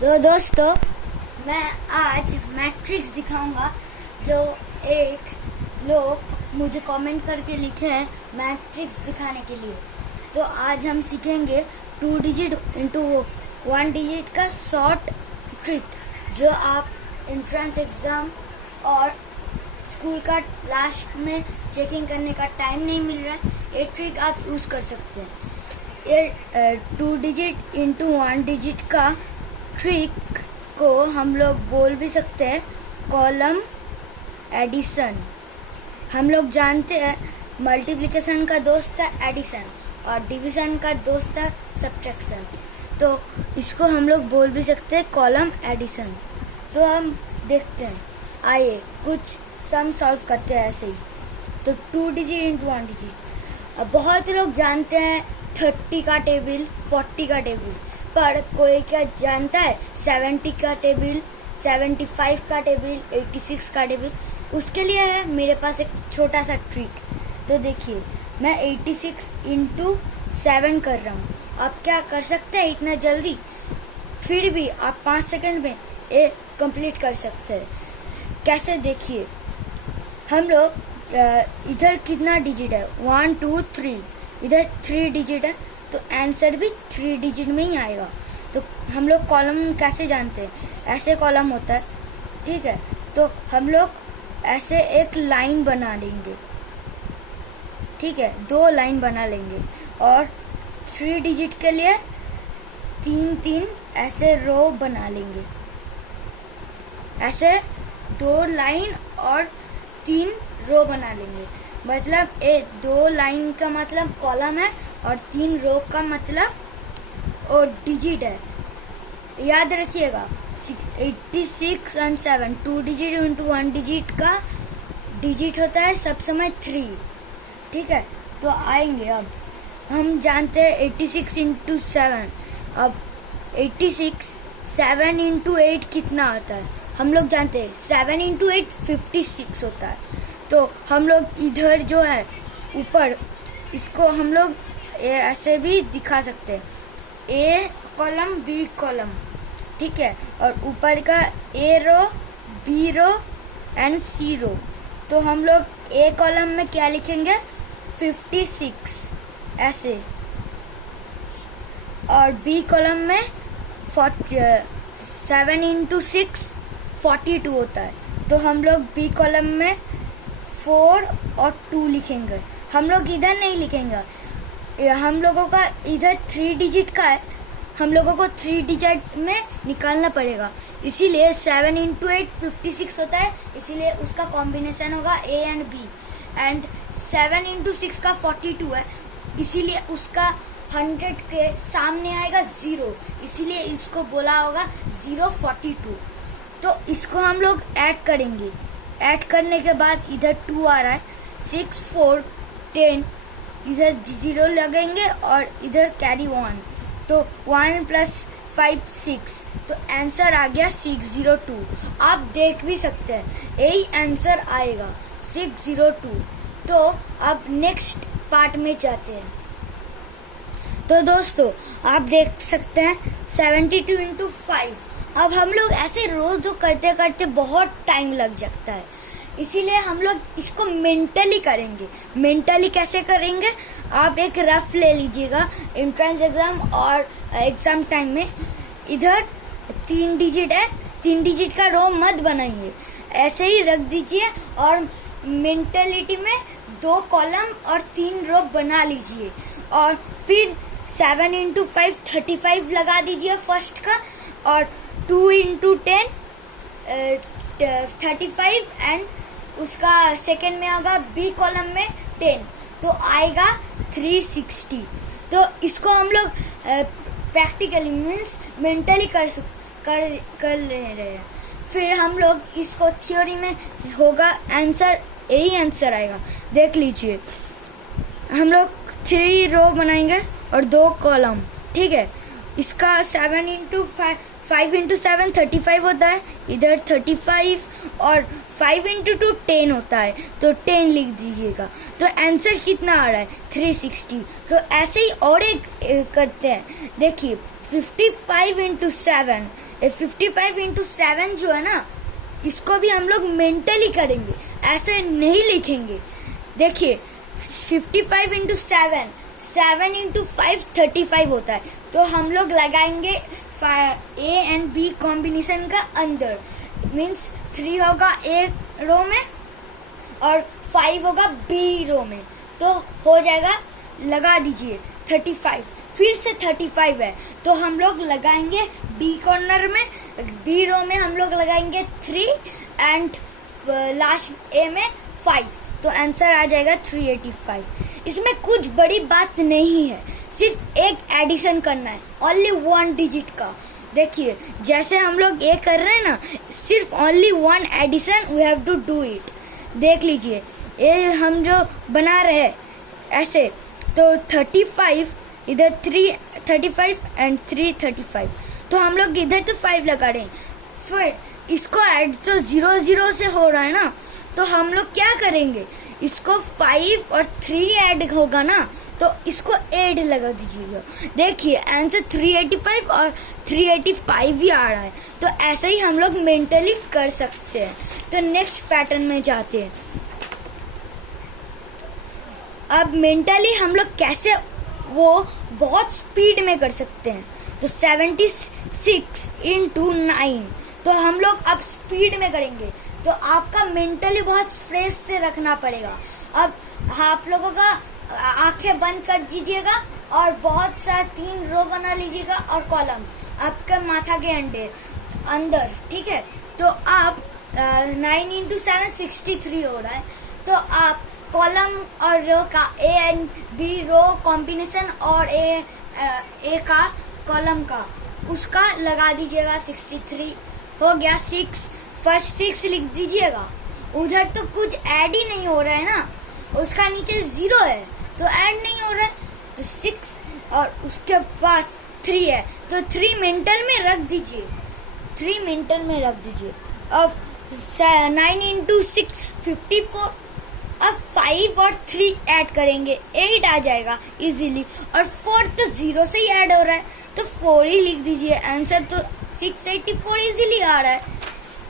तो दोस्तों, मैं आज मैट्रिक्स दिखाऊंगा जो एक लोग मुझे कमेंट करके लिखे हैं मैट्रिक्स दिखाने के लिए। तो आज हम सीखेंगे 2 डिजिट इंटू 1 डिजिट का शॉर्ट ट्रिक जो आप एंट्रेंस एग्ज़ाम और स्कूल का लास्ट में चेकिंग करने का टाइम नहीं मिल रहा है, ये ट्रिक आप यूज़ कर सकते हैं। ये 2 डिजिट इंटू 1 डिजिट का ट्रिक को हम लोग बोल भी सकते हैं कॉलम एडिशन। हम लोग जानते हैं मल्टीप्लिकेशन का दोस्त है एडिशन और डिवीज़न का दोस्त है सब्ट्रैक्शन। तो इसको हम लोग बोल भी सकते हैं कॉलम एडिशन। तो हम देखते हैं, आइए कुछ सम सॉल्व करते हैं ऐसे ही। तो 2 डिजिट इंटू 1 डिजिट, बहुत लोग जानते हैं 30 का टेबल, 40 का टेबल, पर कोई क्या जानता है 70 का टेबल, 75 का टेबल, 86 का टेबल। उसके लिए है मेरे पास एक छोटा सा ट्रिक। तो देखिए, मैं 86 इंटू 7 कर रहा हूँ। आप क्या कर सकते हैं इतना जल्दी, फिर भी आप 5 सेकंड में ये कंप्लीट कर सकते हैं। कैसे देखिए, हम लोग इधर कितना डिजिट है 1 2 3, इधर 3 डिजिट है तो आंसर भी 3 डिजिट में ही आएगा। तो हम लोग कॉलम कैसे जानते हैं, ऐसे कॉलम होता है, ठीक है। तो हम लोग ऐसे एक लाइन बना लेंगे, ठीक है, 2 लाइन बना लेंगे और 3 डिजिट के लिए 3 ऐसे रो बना लेंगे। ऐसे 2 लाइन और 3 रो बना लेंगे। मतलब 2 लाइन का मतलब कॉलम है और 3 रो का मतलब और डिजिट है। याद रखिएगा 86 और 7 2 डिजिट इंटू 1 डिजिट का डिजिट होता है सब समय 3, ठीक है। तो आएंगे, अब हम जानते हैं 86 इंटू 7। अब 86 7 इंटू 8 कितना होता है, हम लोग जानते हैं 7 इंटू 8 56 होता है। तो हम लोग इधर जो है ऊपर, इसको हम लोग ऐसे भी दिखा सकते हैं, ए कॉलम बी कॉलम, ठीक है, और ऊपर का ए रो बी रो एंड सी रो। तो हम लोग ए कॉलम में क्या लिखेंगे 56 ऐसे, और बी कॉलम में 7 इंटू 6 42 होता है। तो हम लोग बी कॉलम में 4 और 2 लिखेंगे। हम लोग इधर नहीं लिखेंगे, हम लोगों का इधर 3 डिजिट का है, हम लोगों को 3 डिजिट में निकालना पड़ेगा। इसीलिए 7 इंटू 8 56 होता है, इसीलिए उसका कॉम्बिनेशन होगा A and B. And 7 into 6 का 42 है, इसीलिए उसका 100 के सामने आएगा 0, इसीलिए इसको बोला होगा 042। तो इसको हम लोग ऐड करेंगे। ऐड करने के बाद इधर 2 आ रहा है, 6 4 10, इधर 0 लगेंगे और इधर कैरी 1। तो 1 प्लस 5 6, तो आंसर आ गया 602। आप देख भी सकते हैं यही आंसर आएगा 602। तो अब नेक्स्ट पार्ट में जाते हैं। तो दोस्तों, आप देख सकते हैं 72 इंटू 5। अब हम लोग ऐसे रोज करते करते बहुत टाइम लग जाता है, इसीलिए हम लोग इसको मेंटली करेंगे। मेंटली कैसे करेंगे, आप एक रफ ले लीजिएगा एंट्रेंस एग्जाम और एग्जाम टाइम में। इधर 3 डिजिट है, 3 डिजिट का रो मत बनाइए, ऐसे ही रख दीजिए और मेंटलिटी में 2 कॉलम और 3 रो बना लीजिए। और फिर 7 इंटू 5 35 लगा दीजिए फर्स्ट का, और 2 इंटू 10 35 एंड उसका सेकेंड में होगा बी कॉलम में 10, तो आएगा 360। तो इसको हम लोग प्रैक्टिकली मीन्स मेंटली कर रहे हैं। फिर हम लोग इसको थ्योरी में होगा आंसर, यही आंसर आएगा। देख लीजिए, हम लोग 3 रो बनाएंगे और 2 कॉलम, ठीक है। इसका 7 इंटू 5 इंटू 7 35 होता है, इधर 35 और 5 इंटू 2 10 होता है, तो 10 लिख दीजिएगा। तो आंसर कितना आ रहा है 360। तो ऐसे ही और एक करते हैं, देखिए 55 इंटू 7, ये 55 इंटू 7 जो है ना, इसको भी हम लोग मेंटली करेंगे, ऐसे नहीं लिखेंगे। देखिए 55 इंटू 7, 7 इंटू 5 35 होता है। तो हम लोग लगाएंगे ए एंड बी कॉम्बिनेशन का अंदर, मीन्स 3 होगा ए रो में और 5 होगा बी रो में, तो हो जाएगा, लगा दीजिए 35। फिर से 35 है तो हम लोग लगाएंगे बी कॉर्नर में, बी रो में हम लोग लगाएंगे 3 एंड लास्ट ए में 5, तो आंसर आ जाएगा 385। इसमें कुछ बड़ी बात नहीं है, सिर्फ एक एडिशन करना है, ओनली 1 डिजिट का। देखिए जैसे हम लोग ये कर रहे हैं ना, सिर्फ only 1 addition we have to do it. देख लीजिए ये हम जो बना रहे हैं ऐसे, तो 35 इधर 3 35 एंड 3 35, तो हम लोग इधर तो 5 लगा रहे हैं। फिर इसको ऐड तो 0 0 से हो रहा है ना, तो हम लोग क्या करेंगे, इसको 5 और 3 ऐड होगा ना, तो इसको 8 लगा दीजिएगा। देखिए आंसर 385 और 385 ही आ रहा है। तो ऐसे ही हम लोग मेंटली कर सकते हैं। तो नेक्स्ट पैटर्न में जाते हैं। अब मेंटली हम लोग कैसे वो बहुत स्पीड में कर सकते हैं। तो 76 इंटू 9, तो हम लोग अब स्पीड में करेंगे, तो आपका मेंटली बहुत फ्रेश से रखना पड़ेगा। अब आप लोगों का आंखें बंद कर दीजिएगा और बहुत सारा 3 रो बना लीजिएगा और कॉलम आपके माथा के अंदर, ठीक है। तो आप 9 इंटू 7 63 हो रहा है, तो आप कॉलम और रो का A and B row combination और ए का कॉलम का उसका लगा दीजिएगा। 63 हो गया। 6 फर्स्ट 6 लिख दीजिएगा। उधर तो कुछ ऐड ही नहीं हो रहा है ना, उसका नीचे 0 है तो ऐड नहीं हो रहा है, तो 6 और उसके पास 3 है, तो 3 मेंटल में रख दीजिए, 3 मेंटल में रख दीजिए। अब 9 इंटू 6 54, अब 5 और 3 ऐड करेंगे, 8 आ जाएगा इजीली, और 4 तो 0 से ही ऐड हो रहा है, तो 4 ही लिख दीजिए। आंसर तो 684 इजीली आ रहा है।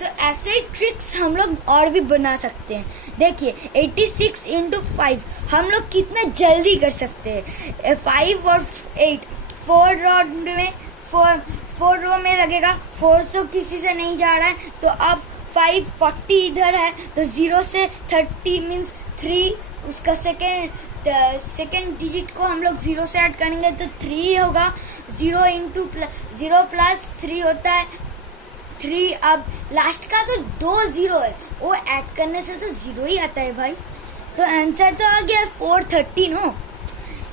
तो ऐसे ही ट्रिक्स हम लोग और भी बना सकते हैं। देखिए 86 इंटू 5 हम लोग कितना जल्दी कर सकते हैं। 5 और 8 4 रो में लगेगा, 4 तो किसी से नहीं जा रहा है, तो अब 5 40 इधर है, तो 0 से 30 मीन्स 3, उसका सेकेंड डिजिट को हम लोग 0 से ऐड करेंगे तो 3 होगा। 0 इंटू 0 प्लस 3 होता है 3। अब लास्ट का तो 2 0 है, वो ऐड करने से तो 0 ही आता है भाई, तो आंसर तो आ गया 413 हो।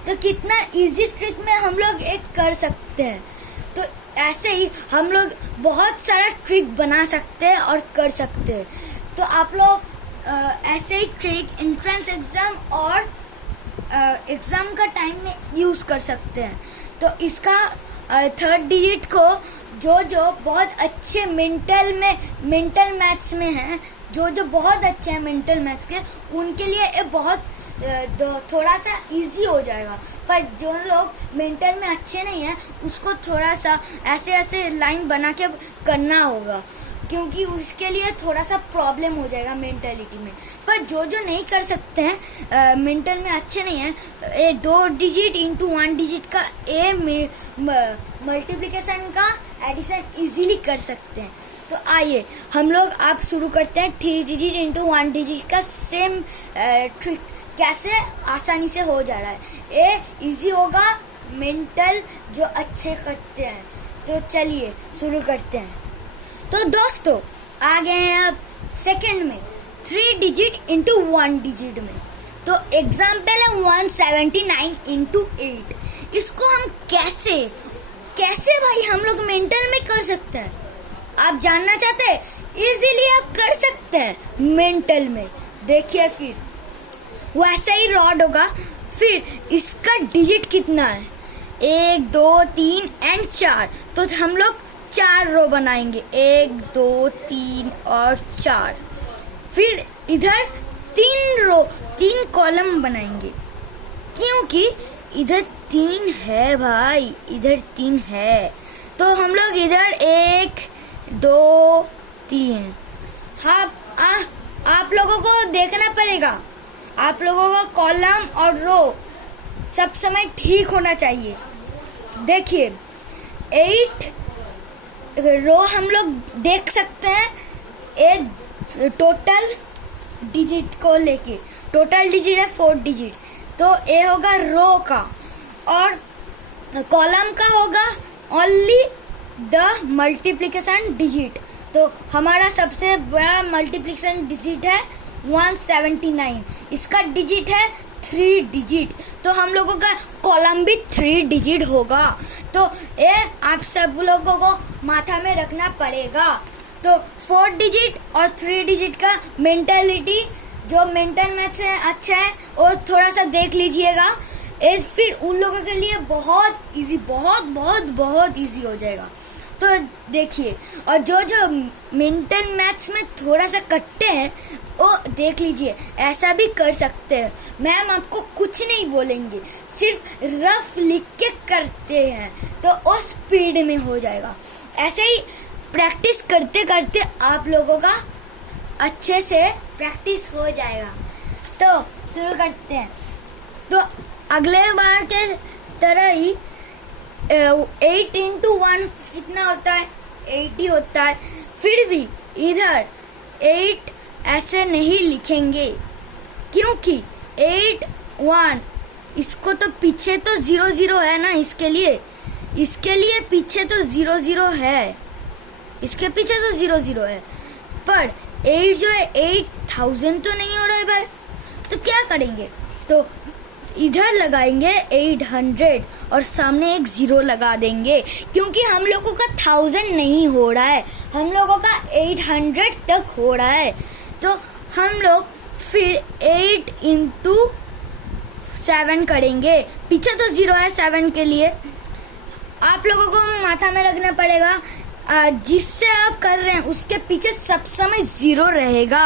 तो कितना इजी ट्रिक में हम लोग एक कर सकते हैं। तो ऐसे ही हम लोग बहुत सारा ट्रिक बना सकते हैं और कर सकते हैं। तो आप लोग ऐसे ही ट्रिक एंट्रेंस एग्जाम और एग्जाम का टाइम में यूज कर सकते हैं। तो इसका 3rd डिजिट को जो बहुत अच्छे मेंटल मैथ्स में हैं, जो बहुत अच्छे हैं मेंटल मैथ्स के, उनके लिए ये बहुत थोड़ा सा इजी हो जाएगा। पर जो लोग मेंटल में अच्छे नहीं हैं उसको थोड़ा सा ऐसे लाइन बना के करना होगा, क्योंकि उसके लिए थोड़ा सा प्रॉब्लम हो जाएगा मेंटलिटी में। पर जो नहीं कर सकते हैं, मेंटल में अच्छे नहीं हैं, 2 डिजिट इंटू 1 डिजिट का मल्टीप्लिकेशन का एडिशन इजीली कर सकते हैं। तो आइए हम लोग आप शुरू करते हैं 3 डिजिट इंटू 1 डिजिट का सेम ट्रिक कैसे आसानी से हो जा रहा है। ये इजी होगा मेंटल जो अच्छे करते हैं। तो चलिए शुरू करते हैं। तो दोस्तों आ गए हैं अब सेकंड में 3 डिजिट इंटू 1 डिजिट में। तो एग्जाम्पल है 179 इंटू 8। इसको हम कैसे भाई हम लोग मेंटल में कर सकते हैं, आप जानना चाहते हैं? इजीली आप कर सकते हैं मेंटल में। देखिए फिर वैसा ही रॉड होगा, फिर इसका डिजिट कितना है, 1 2 3 एंड 4, तो हम लोग 4 रो बनाएंगे, 1 2 3 और 4। फिर इधर 3 कॉलम बनाएंगे, क्योंकि इधर 3 है भाई, इधर 3 है, तो हम लोग इधर 1 2 3, हाँ आप लोगों को देखना पड़ेगा, आप लोगों का कॉलम और रो सब समय ठीक होना चाहिए। देखिए 8 रो हम लोग देख सकते हैं, एक टोटल डिजिट को लेके, टोटल डिजिट है 4 डिजिट, तो ये होगा रो का, और कॉलम का होगा ओनली द मल्टीप्लिकेशन डिजिट। तो हमारा सबसे बड़ा मल्टीप्लिकेशन डिजिट है 179, इसका डिजिट है 3 डिजिट, तो हम लोगों का कॉलम भी 3 डिजिट होगा। तो ये आप सब लोगों को माथा में रखना पड़ेगा। तो 4 डिजिट और 3 डिजिट का मेंटालिटी, जो मेंटल मैथ से अच्छा है वो थोड़ा सा देख लीजिएगा, फिर उन लोगों के लिए बहुत इजी, बहुत बहुत बहुत इजी हो जाएगा। तो देखिए, और जो मेंटल मैथ्स में थोड़ा सा कटते हैं वो देख लीजिए, ऐसा भी कर सकते हैं। मैम आपको कुछ नहीं बोलेंगे, सिर्फ रफ लिख के करते हैं तो वो स्पीड में हो जाएगा। ऐसे ही प्रैक्टिस करते करते आप लोगों का अच्छे से प्रैक्टिस हो जाएगा। तो शुरू करते हैं। तो अगले बार के तरह ही 8 into 1 कितना होता है, 80 होता है। फिर भी इधर 8 ऐसे नहीं लिखेंगे, क्योंकि 8 1, इसको तो पीछे तो 0 0 है ना, इसके लिए पीछे तो 0 0 है, इसके पीछे तो 0 0 है, पर 8 जो है 8000 तो नहीं हो रहा है भाई। तो क्या करेंगे, तो इधर लगाएंगे 800 और सामने एक 0 लगा देंगे, क्योंकि हम लोगों का 1000 नहीं हो रहा है, हम लोगों का 800 तक हो रहा है। तो हम लोग फिर 8 into 7 करेंगे, पीछे तो 0 है 7 के लिए। आप लोगों को माथा में रखना पड़ेगा, जिससे आप कर रहे हैं उसके पीछे सब समय 0 रहेगा।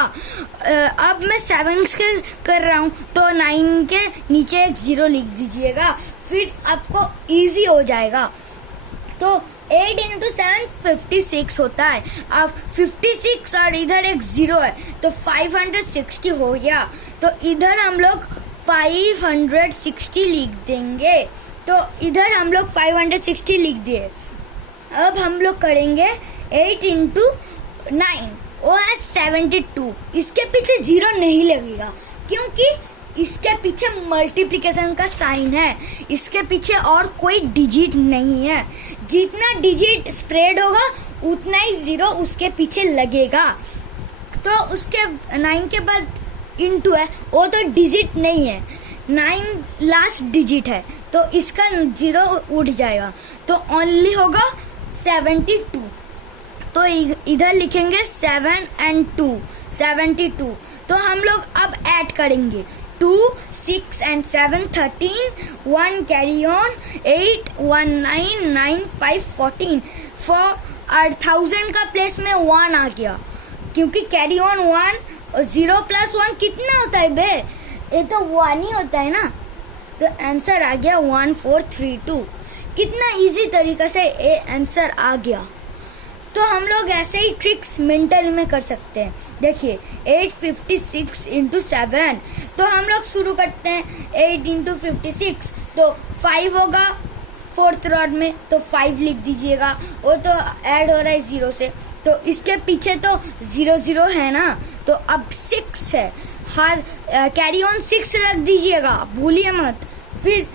अब मैं 7 के कर रहा हूँ तो 9 के नीचे एक 0 लिख दीजिएगा, फिर आपको इजी हो जाएगा। तो 8 into 7 56 होता है। अब 56 और इधर एक 0 है तो 560 हो गया, तो इधर हम लोग 560 लिख देंगे। तो इधर हम लोग 560 लिख दिए। अब हम लोग करेंगे 8 into 9, वो है 72। इसके पीछे 0 नहीं लगेगा, क्योंकि इसके पीछे मल्टीप्लिकेशन का साइन है, इसके पीछे और कोई डिजिट नहीं है। जितना डिजिट स्प्रेड होगा उतना ही 0 उसके पीछे लगेगा। तो उसके 9 के बाद इंटू है, वो तो डिजिट नहीं है, 9 लास्ट डिजिट है, तो इसका 0 उठ जाएगा, तो ओनली होगा 72। तो इधर लिखेंगे 7 and 2 72। तो हम लोग अब ऐड करेंगे 2 6 and 7 13, 1 कैरी ऑन 8 1 9 9 5 14। फॉर 1000 का प्लेस में 1 आ गया, क्योंकि कैरी ऑन 1 और 0 + 1 कितना होता है बे, ये तो 1 ही होता है ना। तो आंसर आ गया 1432। कितना इजी तरीके से ये आंसर आ गया। तो हम लोग ऐसे ही ट्रिक्स मेंटल में कर सकते हैं। देखिए 856 into 7, तो हम लोग शुरू करते हैं 8 into 56, तो 5 होगा 4th रॉड में, तो 5 लिख दीजिएगा, वो तो ऐड हो रहा है 0 से, तो इसके पीछे तो 0 0 है ना, तो अब 6 है, हर कैरी ऑन 6 रख दीजिएगा, भूलिए मत। फिर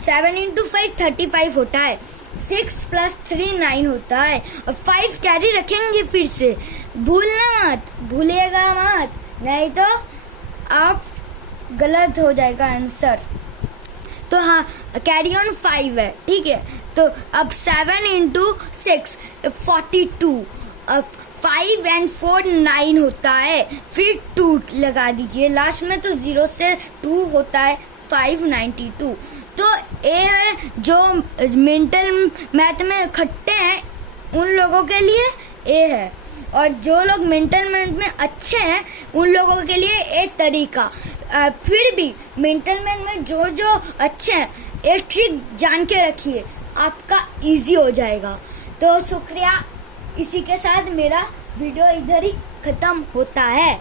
7 into 5 35 होता है, 6 + 3 9 होता है, और 5 कैरी रखेंगे फिर से, भूलना मत, भूलिएगा मत, नहीं तो आप गलत हो जाएगा आंसर। तो हाँ, कैरी ऑन 5 है, ठीक है। तो अब 7 into 6 42, अब 5 and 4 9 होता है, फिर 2 लगा दीजिए, लास्ट में तो 0 से 2 होता है, 592। तो ये है जो मेंटल मैथ में खट्टे हैं उन लोगों के लिए ये है, और जो लोग मेंटल मैथ में अच्छे हैं उन लोगों के लिए एक तरीका। फिर भी मेंटल मैथ में जो अच्छे हैं एक ट्रिक जान के रखिए, आपका इजी हो जाएगा। तो शुक्रिया, इसी के साथ मेरा वीडियो इधर ही ख़त्म होता है।